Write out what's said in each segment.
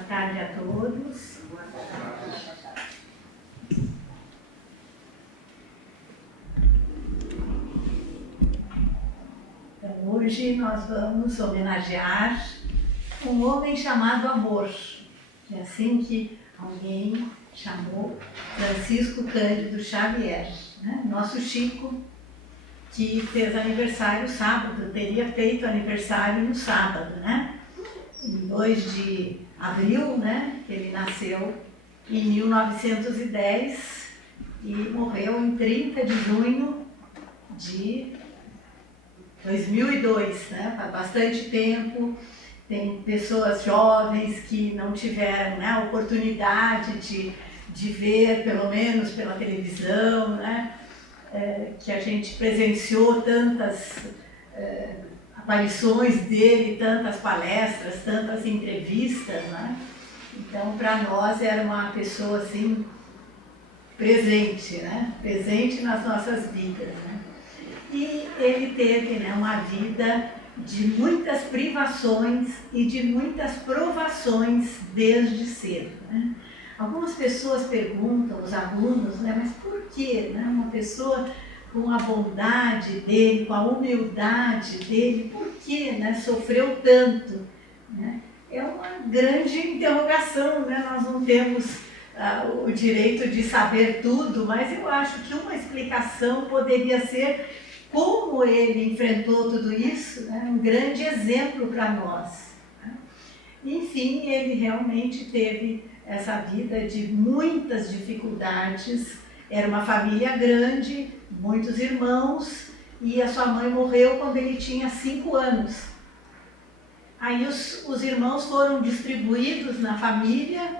Boa tarde a todos. Então, hoje nós vamos homenagear um homem chamado Amor. É assim que alguém chamou Francisco Cândido Xavier, né? Nosso Chico, que fez aniversário sábado, teria feito aniversário no sábado, né? Em 2 de abril, né? Ele nasceu em 1910 e morreu em 30 de junho de 2002, né? Faz bastante tempo. Tem pessoas jovens que não tiveram, né, a oportunidade de ver, pelo menos pela televisão, né? Que a gente presenciou tantas aparições dele, tantas palestras, tantas entrevistas, né? Então, para nós era uma pessoa assim presente, né? Presente nas nossas vidas, né? E ele teve, né, uma vida de muitas privações e de muitas provações desde cedo, né? Algumas pessoas perguntam, os alunos, né, mas por que, né, uma pessoa com a bondade dele, com a humildade dele, por que, né, sofreu tanto, né? É uma grande interrogação, né? Nós não temos o direito de saber tudo, mas eu acho que uma explicação poderia ser como ele enfrentou tudo isso, né? Um grande exemplo para nós, né? Enfim, ele realmente teve essa vida de muitas dificuldades. Era uma família grande, muitos irmãos, e a sua mãe morreu quando ele tinha 5 anos. Aí os irmãos foram distribuídos na família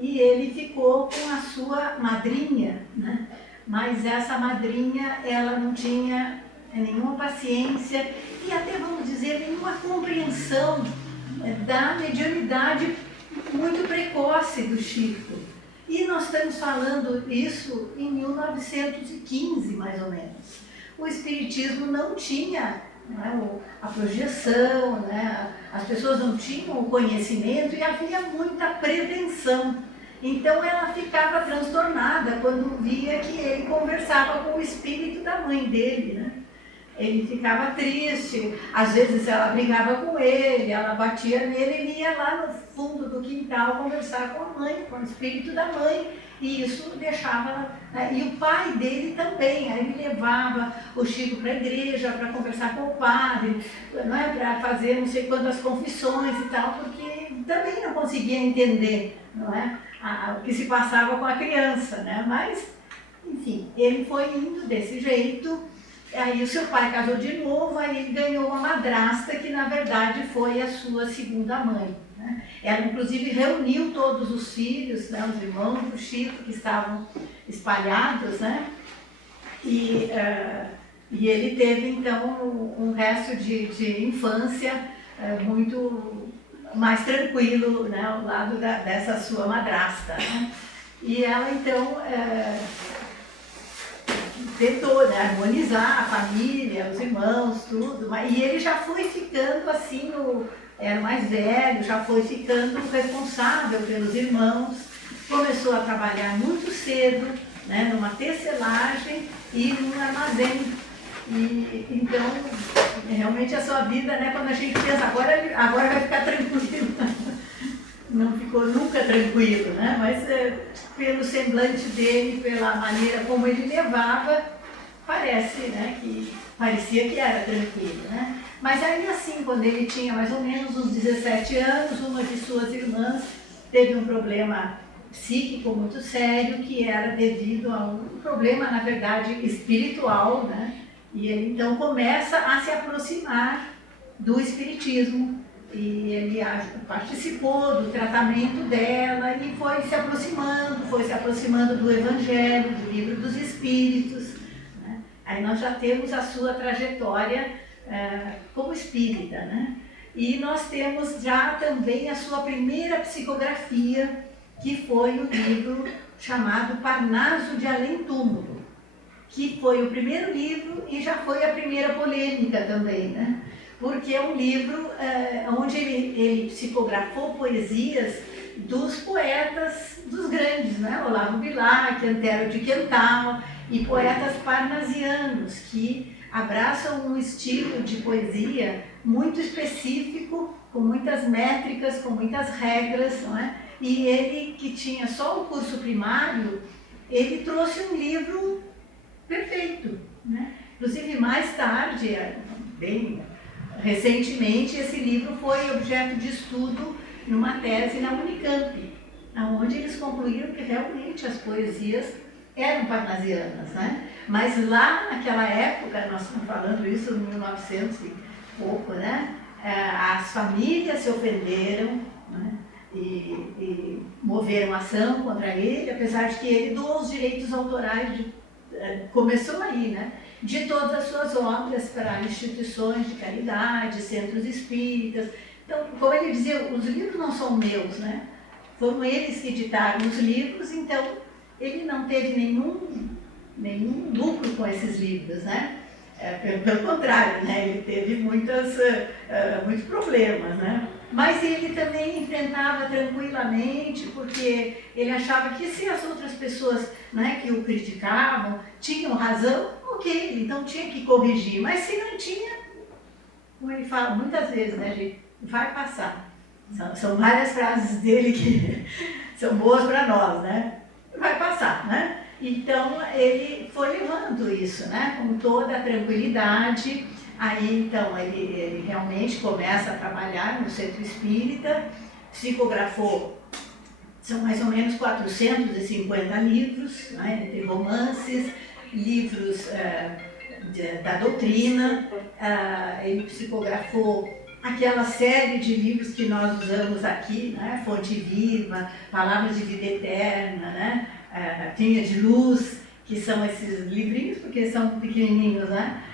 e ele ficou com a sua madrinha, né? Mas essa madrinha, ela não tinha nenhuma paciência e até, vamos dizer, nenhuma compreensão da mediunidade muito precoce do Chico. E nós estamos falando isso em 1915, mais ou menos. O Espiritismo não tinha, né, a projeção, né, as pessoas não tinham o conhecimento e havia muita prevenção. Então ela ficava transtornada quando via que ele conversava com o espírito da mãe dele, né? Ele ficava triste, às vezes ela brigava com ele, ela batia nele, ele ia lá no fundo do quintal conversar com a mãe, com o espírito da mãe, e isso deixava, né? E o pai dele também, aí ele levava o Chico para a igreja para conversar com o padre, não é? Para fazer não sei quantas confissões e tal, porque também não conseguia entender, não é? O que se passava com a criança, né? Mas, enfim, ele foi indo desse jeito. Aí o seu pai casou de novo, aí ele ganhou uma madrasta que na verdade foi a sua segunda mãe, né? Ela inclusive reuniu todos os filhos, né, os irmãos do Chico que estavam espalhados, né? E ele teve então um resto de infância muito mais tranquilo, né, ao lado dessa sua madrasta, né? E ela então tentou, né, harmonizar a família, os irmãos, tudo, e ele já foi ficando assim, era mais velho, já foi ficando responsável pelos irmãos, começou a trabalhar muito cedo, né, numa tecelagem e num armazém. E então, realmente a sua vida, né, quando a gente pensa, agora vai ficar tranquilo, não ficou nunca tranquilo, né? Mas pelo semblante dele, pela maneira como ele levava, parece, né, que parecia que era tranquilo, né? Mas ainda assim, quando ele tinha mais ou menos uns 17 anos, uma de suas irmãs teve um problema psíquico muito sério, que era devido a um problema, na verdade, espiritual, né? E ele então começa a se aproximar do espiritismo. E ele participou do tratamento dela e foi se aproximando do Evangelho, do Livro dos Espíritos, né? Aí nós já temos a sua trajetória como espírita, né? E nós temos já também a sua primeira psicografia, que foi o livro chamado Parnaso de Além Túmulo, que foi o primeiro livro e já foi a primeira polêmica também, né? Porque é um livro onde ele psicografou poesias dos poetas, dos grandes, né? Olavo Bilac, Antero de Quental, e poetas parnasianos, que abraçam um estilo de poesia muito específico, com muitas métricas, com muitas regras, não é? E ele, que tinha só o curso primário, ele trouxe um livro perfeito, né? Inclusive, mais tarde, bem recentemente, esse livro foi objeto de estudo numa tese na Unicamp, onde eles concluíram que realmente as poesias eram parnasianas, né? Mas lá naquela época, nós estamos falando isso em 1900 e pouco, né? As famílias se ofenderam, né? E moveram ação contra ele, apesar de que ele doou os direitos autorais, começou aí, né? De todas as suas obras para instituições de caridade, centros espíritas. Então, como ele dizia, os livros não são meus, né? Foram eles que editaram os livros, então ele não teve nenhum lucro com esses livros, né? Pelo contrário, né? Ele teve muitos problemas, né? Mas ele também enfrentava tranquilamente, porque ele achava que se as outras pessoas, né, que o criticavam tinham razão, ok, então tinha que corrigir. Mas se não tinha, como ele fala muitas vezes, né, gente, vai passar. São várias frases dele que são boas para nós, né? Vai passar, né? Então ele foi levando isso, né, com toda a tranquilidade. Aí, então, ele realmente começa a trabalhar no centro espírita, psicografou, são mais ou menos 450 livros, né, entre romances, livros da doutrina, ele psicografou aquela série de livros que nós usamos aqui, né, Fonte Viva, Palavras de Vida Eterna, né, Tinha de Luz, que são esses livrinhos, porque são pequenininhos, né?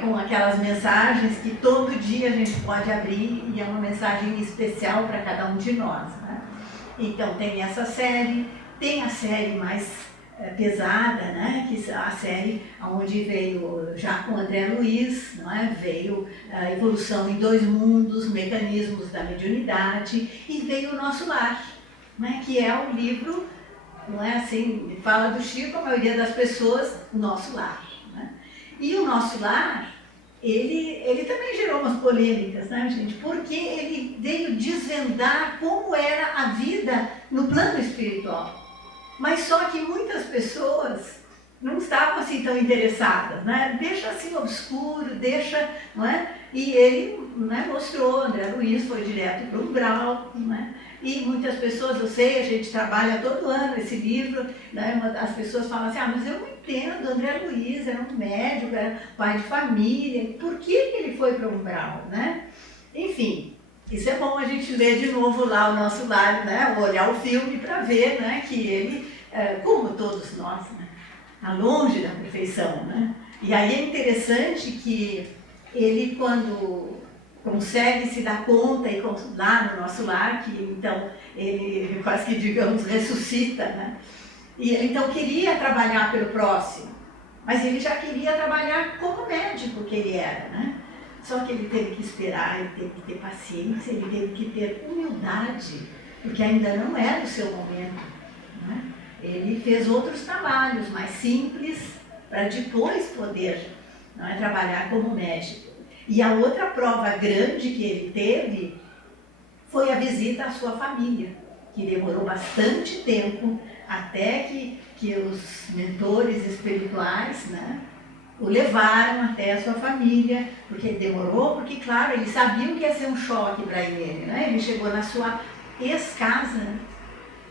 Com aquelas mensagens que todo dia a gente pode abrir e é uma mensagem especial para cada um de nós, né? Então tem essa série, tem a série mais pesada, né? Que é a série onde veio já com André Luiz, não é? Veio a Evolução em Dois Mundos, Mecanismos da Mediunidade, e veio O Nosso Lar, né? Que é um livro, não é assim, fala do Chico, a maioria das pessoas, O Nosso Lar. E O Nosso Lar, ele também gerou umas polêmicas, né, gente? Porque ele veio desvendar como era a vida no plano espiritual. Mas só que muitas pessoas não estavam assim tão interessadas, né? Deixa assim obscuro, deixa, não é? E ele, né, mostrou, André Luiz foi direto para o umbral, né? E muitas pessoas, eu sei, a gente trabalha todo ano esse livro, né? As pessoas falam assim, mas eu não entendo, André Luiz era um médico, era pai de família, por que ele foi para o umbral, né? Enfim, isso é bom a gente ler de novo lá O Nosso Lar, né? Olhar o filme para ver, né, que ele, como todos nós, né, está longe da perfeição, né? E aí é interessante que ele, quando consegue se dar conta, e lá no Nosso Lar, que então ele quase que, digamos, ressuscita, né? E ele então queria trabalhar pelo próximo, mas ele já queria trabalhar como médico que ele era, né? Só que ele teve que esperar, ele teve que ter paciência, ele teve que ter humildade, porque ainda não era o seu momento, né? Ele fez outros trabalhos mais simples para depois poder, não é, trabalhar como médico. E a outra prova grande que ele teve foi a visita à sua família, que demorou bastante tempo até que os mentores espirituais, né, o levaram até a sua família, porque demorou, porque, claro, eles sabiam que ia ser um choque para ele, né? Ele chegou na sua ex-casa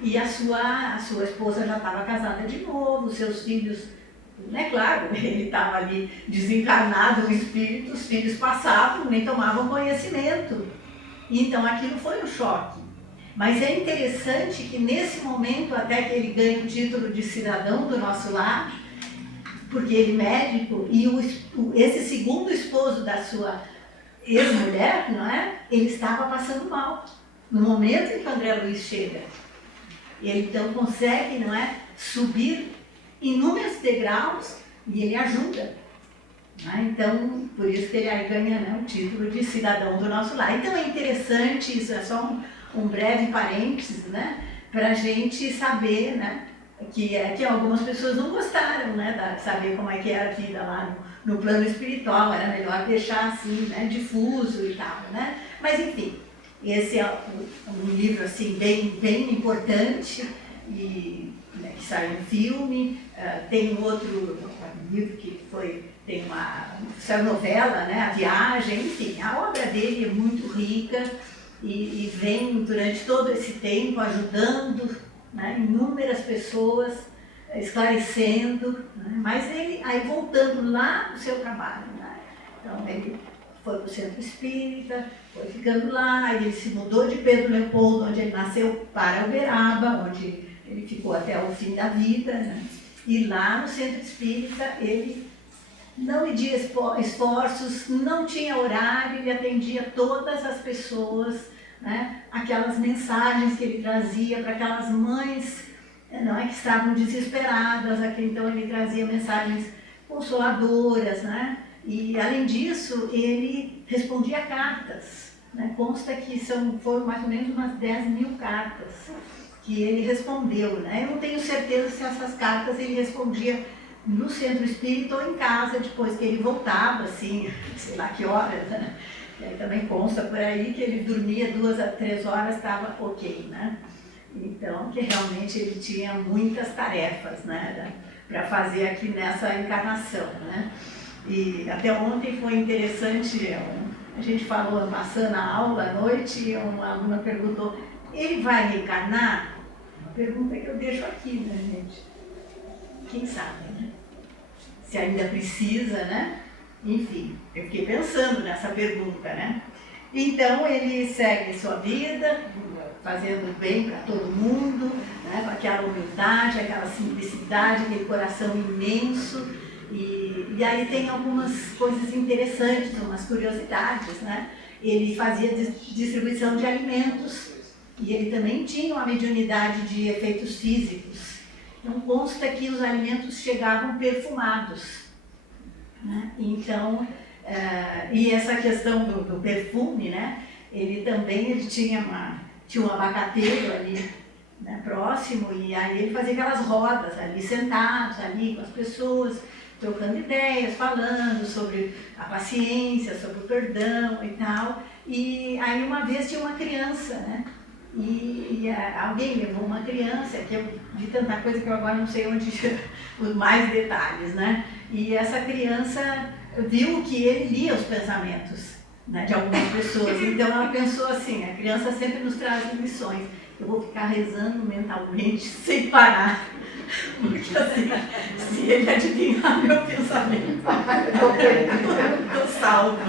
e a sua esposa já estava casada de novo, seus filhos, né, claro, ele estava ali desencarnado, o espírito, os filhos passavam, nem tomavam conhecimento. Então aquilo foi um choque. Mas é interessante que nesse momento, até que ele ganha o título de cidadão do Nosso Lar, porque ele é médico, e esse segundo esposo da sua ex-mulher, não é? Ele estava passando mal, no momento em que o André Luiz chega. E ele então consegue, não é, subir inúmeros degraus e ele ajuda. Né? Então, por isso que ele aí ganha, né, o título de cidadão do Nosso Lar. Então é interessante, isso é só um breve parênteses, né, para a gente saber, né, que algumas pessoas não gostaram, né, de saber como é que era a vida lá no plano espiritual, era melhor deixar assim, né, difuso e tal, né? Mas enfim, esse é um livro assim bem importante e né, que saiu um filme, tem um outro livro que tem saiu novela, né, A Viagem, enfim, a obra dele é muito rica e vem durante todo esse tempo ajudando, né, inúmeras pessoas, esclarecendo, né, mas ele, aí voltando lá no seu trabalho, né, então ele foi para o centro espírita, foi ficando lá, ele se mudou de Pedro Leopoldo, onde ele nasceu, para Uberaba, onde ele ficou até o fim da vida, né, e lá no centro espírita ele não media esforços, não tinha horário, ele atendia todas as pessoas, né? Aquelas mensagens que ele trazia para aquelas mães, não é, que estavam desesperadas, então ele trazia mensagens consoladoras, né? E além disso, ele respondia cartas, né? Consta que foram mais ou menos umas 10.000 cartas que ele respondeu, né? Eu não tenho certeza se essas cartas ele respondia no centro espírita ou em casa, depois que ele voltava, assim, sei lá que horas, né? E aí também consta por aí que ele dormia 2 a 3 horas, estava ok, né? Então, que realmente ele tinha muitas tarefas, né, para fazer aqui nessa encarnação, né? E até ontem foi interessante, a gente falou, passando a aula à noite, e uma aluna perguntou, ele vai reencarnar? Uma pergunta que eu deixo aqui, né, gente? Quem sabe, né? Se ainda precisa, né? Enfim, eu fiquei pensando nessa pergunta, né? Então, ele segue sua vida, fazendo bem para todo mundo, né? Com aquela humildade, aquela simplicidade, aquele coração imenso. E aí tem algumas coisas interessantes, umas curiosidades, né? Ele fazia distribuição de alimentos e ele também tinha uma mediunidade de efeitos físicos. Então, consta que os alimentos chegavam perfumados, né? Então, e essa questão do perfume, né? Ele tinha um abacateiro ali, né, próximo, e aí ele fazia aquelas rodas ali, sentados ali com as pessoas, trocando ideias, falando sobre a paciência, sobre o perdão e tal. E aí uma vez tinha uma criança, né? E alguém levou uma criança, que eu vi tanta coisa que eu agora não sei onde os mais detalhes, né? E essa criança viu que ele lia os pensamentos, né, de algumas pessoas, então ela pensou assim, a criança sempre nos traz lições, eu vou ficar rezando mentalmente sem parar, porque assim, se ele adivinhar meu pensamento, eu salvo.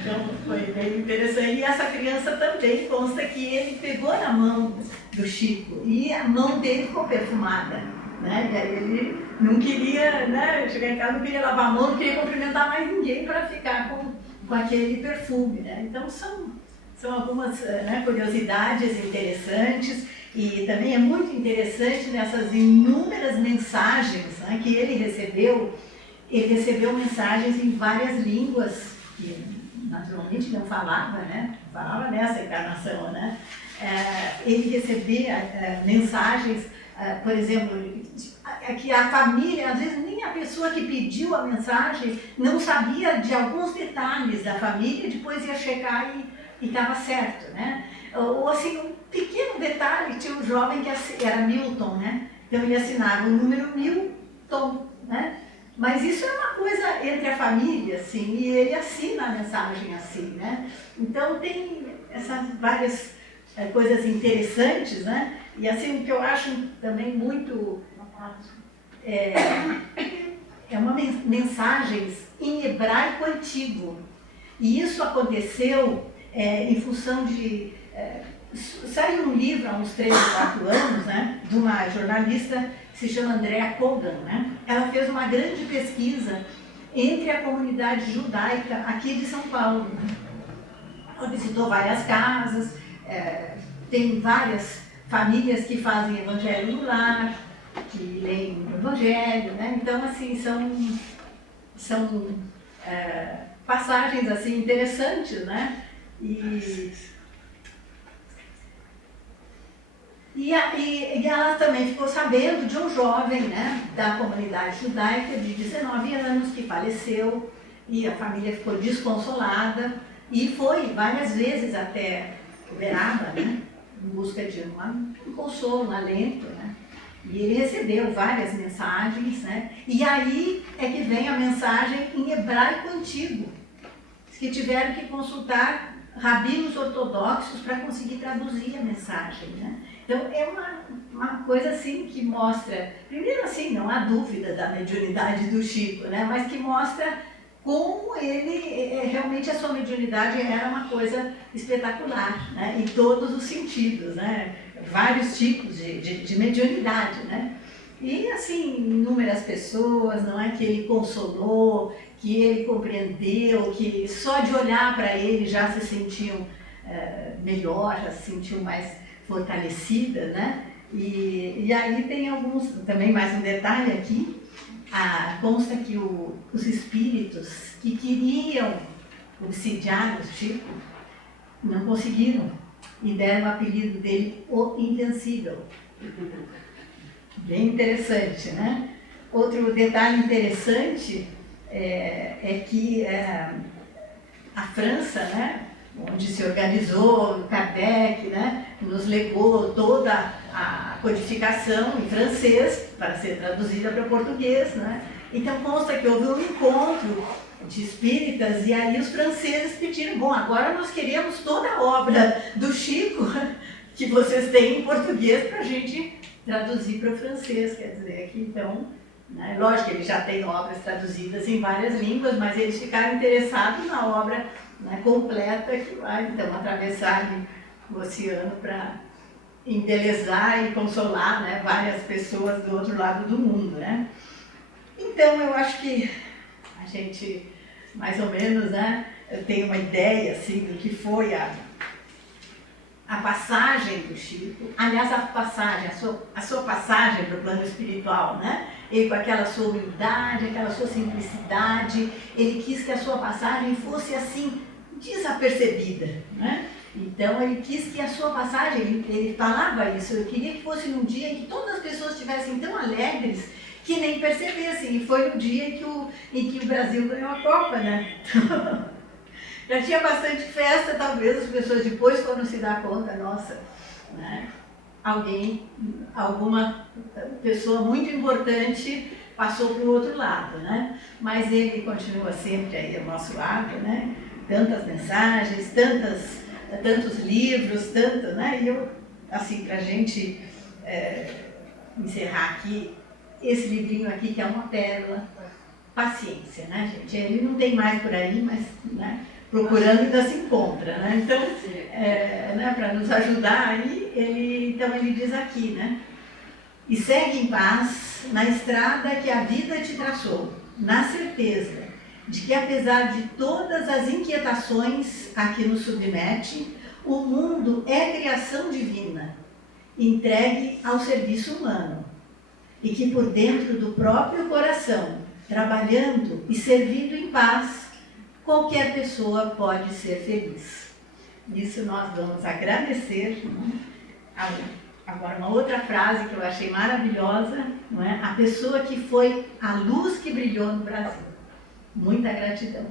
Então foi bem interessante. E essa criança também consta que ele pegou na mão do Chico e a mão dele ficou perfumada, né? E aí ele não queria, né, chegar em casa, não queria lavar a mão, não queria cumprimentar mais ninguém para ficar com aquele perfume, né? Então são algumas, né, curiosidades interessantes. E também é muito interessante nessas inúmeras mensagens, né, que ele recebeu mensagens em várias línguas que naturalmente não falava, né? Falava nessa encarnação, né? Ele recebia mensagens, por exemplo, que a família, às vezes nem a pessoa que pediu a mensagem não sabia de alguns detalhes da família, depois ia checar e estava certo, né? Ou assim, um pequeno detalhe, tinha um jovem que era Milton, né? Então ele assinava o número Milton, né? Mas isso é uma coisa entre a família, assim, e ele assina a mensagem assim, né? Então tem essas várias coisas interessantes, né? E assim, o que eu acho também muito... É uma mensagens em hebraico antigo. E isso aconteceu em função de... saiu um livro há uns 3 ou 4 anos, né? De uma jornalista que se chama Andrea Kogan, né? Ela fez uma grande pesquisa entre a comunidade judaica aqui de São Paulo. Ela visitou várias casas, tem várias famílias que fazem evangelho no lar, que leem o evangelho, né? Então, assim, são passagens assim interessantes, né? E E ela também ficou sabendo de um jovem, né, da comunidade judaica de 19 anos que faleceu, e a família ficou desconsolada e foi várias vezes até Uberaba, né, em busca de um consolo, um alento, né. E ele recebeu várias mensagens, né, e aí é que vem a mensagem em hebraico antigo, que tiveram que consultar rabinos ortodoxos para conseguir traduzir a mensagem, né? Então é uma coisa assim que mostra, primeiro assim, não há dúvida da mediunidade do Chico, né? Mas que mostra como ele, realmente a sua mediunidade era uma coisa espetacular, né? Em todos os sentidos, né? Vários tipos de mediunidade, né? E assim, inúmeras pessoas, não é, que ele consolou, que ele compreendeu, que só de olhar para ele já se sentiam melhor, já se sentiam mais fortalecidas, né? E aí tem alguns, também mais um detalhe aqui, consta que os espíritos que queriam obsidiar o Chico não conseguiram e deram o apelido dele, o Invencível. Bem interessante, né? Outro detalhe interessante é que a França, né, onde se organizou Kardec, né, nos legou toda a codificação em francês para ser traduzida para português, né? Então consta que houve um encontro de espíritas e aí os franceses pediram, bom, agora nós queremos toda a obra do Chico que vocês têm em português para a gente traduzir para o francês, quer dizer, que então, né, lógico que ele já tem obras traduzidas em várias línguas, mas eles ficaram interessados na obra, né, completa, que vai então atravessar o oceano para embelezar e consolar, né, várias pessoas do outro lado do mundo, né? Então eu acho que a gente, mais ou menos, né, tem uma ideia assim do que foi a passagem do Chico, aliás, a sua passagem para o plano espiritual, né? Ele com aquela sua humildade, aquela sua simplicidade, ele quis que a sua passagem fosse assim, desapercebida, né? Então ele quis que a sua passagem, ele falava isso, eu queria que fosse num dia em que todas as pessoas estivessem tão alegres que nem percebessem, e foi no dia em que o Brasil ganhou a Copa, né? Já tinha bastante festa, talvez as pessoas depois foram se dar conta, nossa, né? Alguma pessoa muito importante passou para o outro lado, né? Mas ele continua sempre aí ao nosso lado, né? Tantas mensagens, tantos livros, tanto, né? E eu, assim, para a gente encerrar aqui, esse livrinho aqui que é uma pérola, Paciência, né, gente? Ele não tem mais por aí, mas, né, procurando ainda se encontra, né? Então, né, para nos ajudar aí, então ele diz aqui, né? E segue em paz na estrada que a vida te traçou, na certeza de que apesar de todas as inquietações a que nos submete, o mundo é criação divina, entregue ao serviço humano, e que por dentro do próprio coração, trabalhando e servindo em paz, qualquer pessoa pode ser feliz. Isso nós vamos agradecer. Agora, uma outra frase que eu achei maravilhosa, não é? A pessoa que foi a luz que brilhou no Brasil. Muita gratidão.